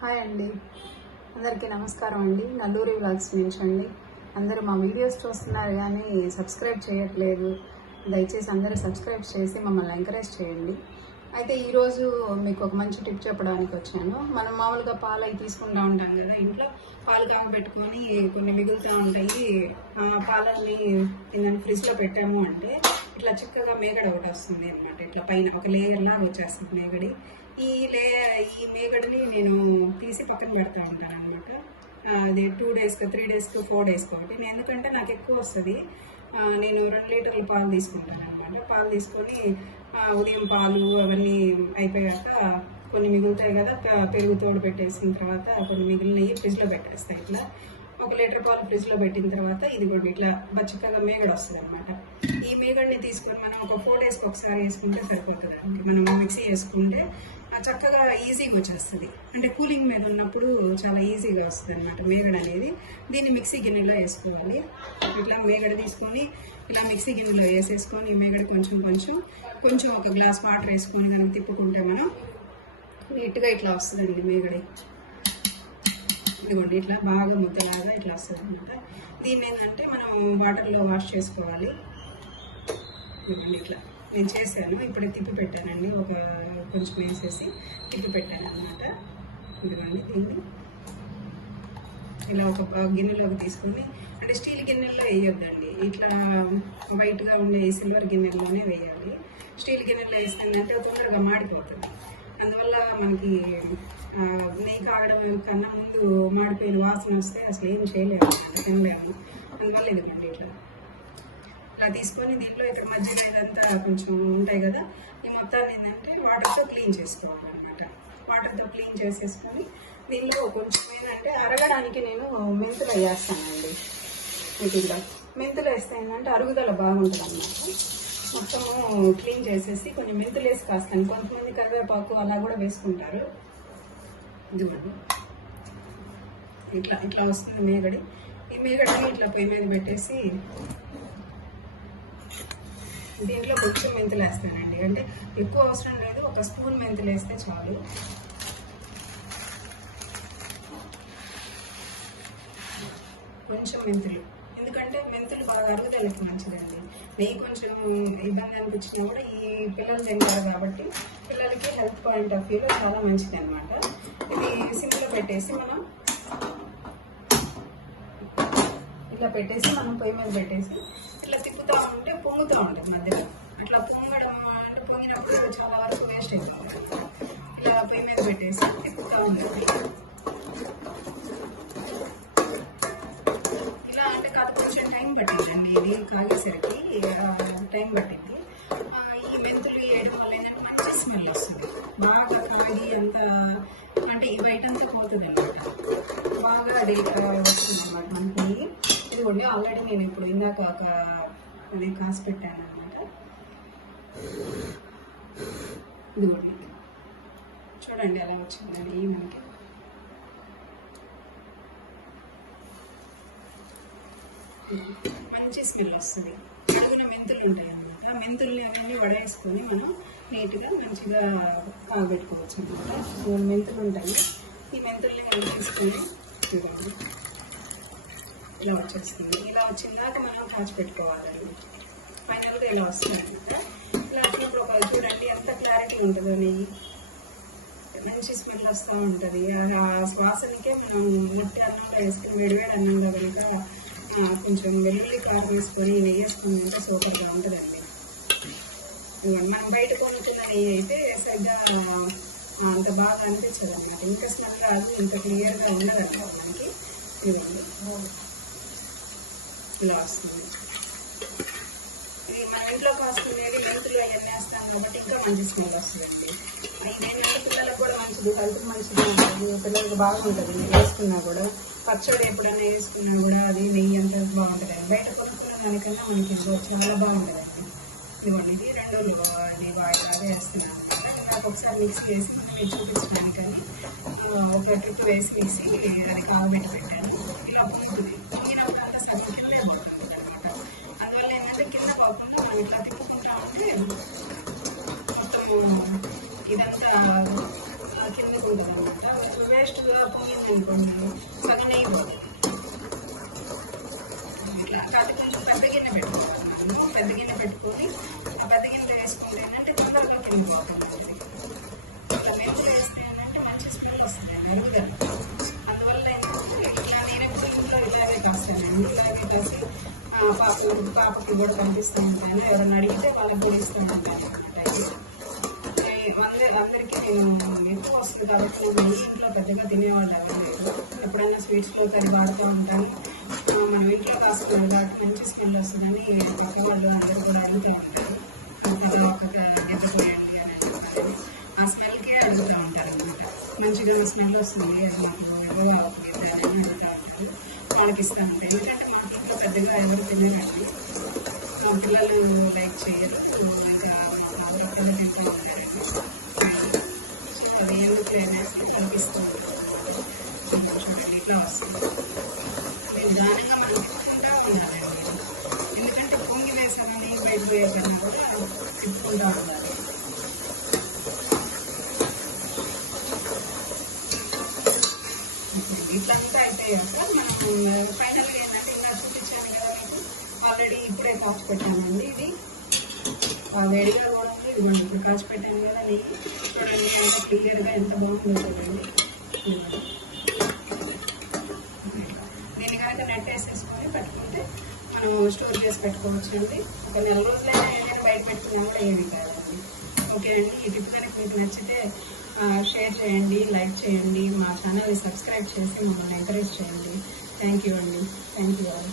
Hi అండి, అందరికీ నమస్కారం అండి. నల్లూరి వ్లాగ్స్ నుంచి అండి. అందరూ మా వీడియోస్ చూస్తున్నారు కానీ సబ్స్క్రైబ్ చేయట్లేదు. దయచేసి అందరూ సబ్స్క్రైబ్ చేసి మమ్మల్ని ఎంకరేజ్ చేయండి. అయితే ఈరోజు మీకు ఒక మంచి టిప్ చెప్పడానికి వచ్చాను. మనం మామూలుగా పాలు అవి తీసుకుంటూ ఉంటాం కదా, ఇంట్లో పాలు కాగబెట్టుకొని కొన్ని మిగులుతూ ఉంటాయి. పాలన్నీ దాన్ని ఫ్రిడ్జ్లో పెట్టాము అంటే ఇట్లా చిక్కగా మేగడ ఒకటి వస్తుంది అనమాట. ఇట్లా పైన ఒక లేయర్ లాగా వచ్చేస్తుంది మేగడి. ఈ మేగడని నేను తీసి పక్కన పెడతా ఉంటాను అనమాట. అది 2 డేస్కి 3 డేస్కి 4 డేస్కి ఒకటి. నేను ఎందుకంటే నాకు ఎక్కువ వస్తుంది, నేను 2 లీటర్ల పాలు తీసుకుంటాను అనమాట. పాలు తీసుకొని ఉదయం పాలు అవన్నీ అయిపోయాక కొన్ని మిగులుతాయి కదా, పెరుగు తోడు పెట్టేసిన తర్వాత కొన్ని మిగిలినవి ఫ్రిడ్జ్లో పెట్టేస్తాయి. ఇట్లా 1 లీటర్ పాలు ఫ్రిడ్జ్లో పెట్టిన తర్వాత ఇది కూడా ఇట్లా బచ్చక్కగా మేగడ వస్తుంది అనమాట. ఈ మేగడిని తీసుకొని మనం ఒక 4 డేస్కి ఒకసారి వేసుకుంటే సరిపోతుంది అండి. మనం మిక్సీ వేసుకుంటే చక్కగా ఈజీగా వచ్చేస్తుంది. అంటే కూలింగ్ మీద ఉన్నప్పుడు చాలా ఈజీగా వస్తుంది అనమాట మేగడ అనేది. దీన్ని మిక్సీ గిన్నెలో వేసుకోవాలి. ఇట్లా మేగడ తీసుకొని ఇలా మిక్సీ గిన్నెలో వేసేసుకొని ఈ మేగడ కొంచెం ఒక గ్లాస్ వాటర్ వేసుకొని దాన్ని తిప్పుకుంటే మనం నీట్గా ఇట్లా వస్తుందండి మేగడి. ఇదిగోండి ఇట్లా బాగా ముద్దలాగా ఇట్లా వస్తుంది అనమాట. దీన్ని ఏంటంటే మనం వాటర్లో వాష్ చేసుకోవాలి. ఇదిగోండి ఇట్లా నేను చేశాను, ఇప్పుడే తిప్పి పెట్టానండి. కొంచెం వేసేసి తిప్పి పెట్టాను అనమాట. ఇదిగోండి దీన్ని ఇలా ఒక గిన్నెలోకి తీసుకొని, అంటే స్టీల్ గిన్నెల్లో వేయొద్దండి, ఇట్లా వైట్గా ఉండే సిల్వర్ గిన్నెల్లోనే వేయాలి. స్టీల్ గిన్నెలో వేసిందంటే తొందరగా మాడిపోతుంది. అందువల్ల మనకి నెయ్యి కాగడం కన్నా ముందు మాడిపోయిన వాసన వస్తే అసలు ఏం చేయలేము, తినలేము. అందువల్ల ఇదిగోండి ఇట్లా తీసుకొని దీంట్లో ఇక్కడ మధ్యలో ఇదంతా కొంచెం ఉంటాయి కదా, ఈ మొత్తాన్ని ఏంటంటే వాటర్తో క్లీన్ చేసుకోవాలన్నమాట. వాటర్తో క్లీన్ చేసేసుకొని దీనిలో కొంచెం ఏంటంటే అరగడానికి నేను మెంతులు వేస్తానండి. వీటిలో మెంతులు వేస్తే ఏంటంటే అరుగుదల బాగుంటుంది అన్నమాట. మొత్తము క్లీన్ చేసేసి కొన్ని మెంతులు వేసి కాస్తాను. కొంతమంది కరివేపాకు అలా కూడా వేసుకుంటారు. ఇదిగోండి ఇట్లా వస్తుంది మేగడి. ఈ మేగడిని ఇట్లా పొయ్యి మీద పెట్టేసి దీంట్లో కొంచెం మెంతులు వేస్తానండి. అంటే ఎక్కువ అవసరం లేదు, 1 స్పూన్ మెంతులు వేస్తే చాలు. కొంచెం మెంతులు, ఎందుకంటే మెంతులు బాగా అరుగుదలకి మంచిదండి. నెయ్యి కొంచెం ఇబ్బంది అనిపించినా కూడా ఈ పిల్లలు తింటారు కాబట్టి పిల్లలకి హెల్త్ పాయింట్ ఆఫ్ వ్యూలో చాలా మంచిది అనమాట. ఇది సిమ్లో పెట్టేసి మనం ఇట్లా పెట్టేసి మనం పొయ్యి మీద పెట్టేసి ఇట్లా తిప్పుతూ ఉంటే పొంగుతూ ఉంటుంది మధ్యలో. అట్లా పొంగడం అంటే పొంగినప్పుడు చాలా వరకు వేస్ట్ అయిపోతుంది. ఇలా పొయ్యి మీద పెట్టేసి తిప్పుతూ ఉంటుంది. ఇలా అంటే కాదు, కొంచెం టైం పట్టిందండి. ఇది కాగేసరికి టైం పట్టింది. ఈ మెంతులు వేయడం వల్ల ఏంటంటే మంచి స్మెల్ వస్తుంది. బాగా కాగి అంతా అంటే ఈ బయట అంతా పోతుంది అనమాట. బాగా అది వస్తుంది అనమాట మనకి. ఇదిగోండి ఆల్రెడీ నేను ఇప్పుడు ఇందాక నేను కాసి పెట్టాను అనమాట. ఇదిగోండి చూడండి ఎలా వచ్చిందండి మనకి. మంచి స్మెల్ వస్తుంది. అడుగున మెంతులు ఉంటాయి అన్నమాట. ఆ మెంతుల్ని అవన్నీ వడేసుకొని మనం నీట్గా మంచిగా కాగబెట్టుకోవచ్చు అనమాట. మెంతులు ఉంటాయి, ఈ మెంతుల్ని మనం తీసుకొని చూడండి ఇలా వచ్చేస్తుంది. ఇలా వచ్చిందాక మనం కాచి పెట్టుకోవాలండి. ఫైనల్గా ఇలా వస్తుంది అనమాట. ఇలా వచ్చినప్పుడు ఒక చూడండి ఎంత క్లారిటీ ఉంటుందో నెయ్యి. మంచి స్మెల్ వస్తూ ఉంటుంది. ఆ వాసనకే మనం మట్టి అన్నంలో వేసుకుని వేడివేడి అన్నంలో కనుక కొంచెం వెల్లుల్లి కారం వేసుకొని నెయ్యి వేసుకుని తింటే సూపర్గా ఉంటుందండి. మనం బయట కొనుక్కున్న నెయ్యి అయితే సరిగ్గా అంత బాగా అనిపించదు అన్నమాట. ఇంకా స్మెల్ రాదు, ఇంత క్లియర్గా ఉండదు అన్నమాట మనకి. ఇవ్వండి ఇలా వస్తుంది. ఇది మన ఇంట్లో కాసుకునేది మెంతులు అవన్నీ వేస్తాం కాబట్టి ఇంకా మంచి స్మెల్ వస్తుందండి. ఇదేంటంటే పిల్లలకు కూడా మంచిది, హెల్త్ మంచిది ఉంటుంది, పిల్లలకు బాగుంటుంది. వేసుకున్నా కూడా పచ్చడి ఎప్పుడైనా వేసుకున్నా కూడా అది నెయ్యి అంతా బాగుంటుంది. బయట కొనుక్కున్న దానికన్నా మనకి చాలా బాగుంటుందండి. ఇవ్వండి ఇది 2 బాగా అదే వేస్తున్నాను. నాకు ఒకసారి మిక్సీ వేసి నేను చూపించడానికని ఒక ట్రిప్ వేసి మిక్సీ అది కాగబెట్టి పెట్టాను. ఇలా పొంగుతుంది. పొంగినప్పుడు అంతా సగం కిందే పోతుంది అనమాట. అందువల్ల ఏంటంటే కింద పోకుండా మనం ఇట్లా తిప్పుకుంటా ఉంటే మొత్తము ఇదంతా కిందకు ఉంటుంది అనమాట. వేస్ట్గా అనుకోండి సగం నెయ్యి పోతుంది. ఇట్లా కాదు కొంచెం పెద్ద గిన్నె పెట్టుకోవాలి. మనం పెద్ద గిన్నె పెట్టుకొని ఆ పెద్ద గిన్నె వేసుకుంటే ఏంటంటే తొందరగా కిందిపోతుంది. ఇట్లా మెంతులు వేస్తే ఏంటంటే మంచి స్మెల్ వస్తుంది మెరుగుదల. అందువల్ల ఏంటంటే ఇట్లా నేను ఎప్పుడు ఇంట్లో ఇలాగే కాస్తానండి. ఇలాగే కాసి పాపకి కూడా పంపిస్తూ ఉంటాను. ఎవరైనా అడిగితే వాళ్ళకి కూడా ఇస్తూ ఉంటాను అనమాట. అందరికీ నేను ఎక్కువ వస్తుంది కాబట్టి నేను ఇంట్లో పెద్దగా తినేవాళ్ళు ఎవరు లేదు. ఎప్పుడైనా స్వీట్స్లో తడి వాడుతూ ఉంటాను. మనం ఇంట్లో కాసుకున్నాం కాబట్టి మంచి స్మెల్ వస్తుందని పక్క వాళ్ళు అందరూ కూడా అడుగుతూ ఉంటారు. కదా ఒక గిద్ద పోయండి అని చెప్పాలి. ఆ స్మెల్కే అడుగుతూ ఉంటారు అనమాట. మంచిగా స్మెల్ వస్తుంది అది మాకు ఎవరో ఒక గిద్ద అని అడుగుతూ ఉంటారు. వాళ్ళకి ఇస్తూ ఉంటాయి. ఎందుకంటే మాకు ఇంట్లో పెద్దగా ఎవరు తినేరండి. మా పిల్లలు లైక్ చేయరు. ఇంకా మా బాబు తింటూ ఉంటారండి. అది ఎందుకు అనేసి కనిపిస్తూ చూడండి ఇట్లా వస్తుంది. నిదానంగా మనం తిప్పుకుంటూ ఉండాలండి. ఎందుకంటే పొంగి వేసామని బయట పోయే కన్నా కూడా తిప్పుకుంటూ ఉండాలి. ఇట్లంతా అయిపోయాక మనం ఫైనల్గా ఏంటంటే ఇలా చూపించాను కదా మీకు ఆల్రెడీ ఇప్పుడే కాచి పెట్టానండి. ఇది వేడిగా కూడా ఇదిగోండి ఇప్పుడు కాచి పెట్టాను కదా నెయ్యి చూడండి ఎంత క్లియర్గా ఎంత బాగుందో చూడండి. దీన్ని కనుక నెట్ వేసేసుకొని పెట్టుకుంటే మనం స్టోర్ చేసి పెట్టుకోవచ్చు అండి. ఒక నెల రోజులే ఏదైనా బయట పెట్టుకున్నా కూడా ఏమి కాదండి. ఓకే అండి, ఈ టిప్ కనుక మీకు నచ్చితే షేర్ చేయండి, లైక్ చేయండి, మా ఛానల్ని సబ్స్క్రైబ్ చేసి మమ్మల్ని ఎంకరేజ్ చేయండి. థ్యాంక్ యూ అండి. Thank you all.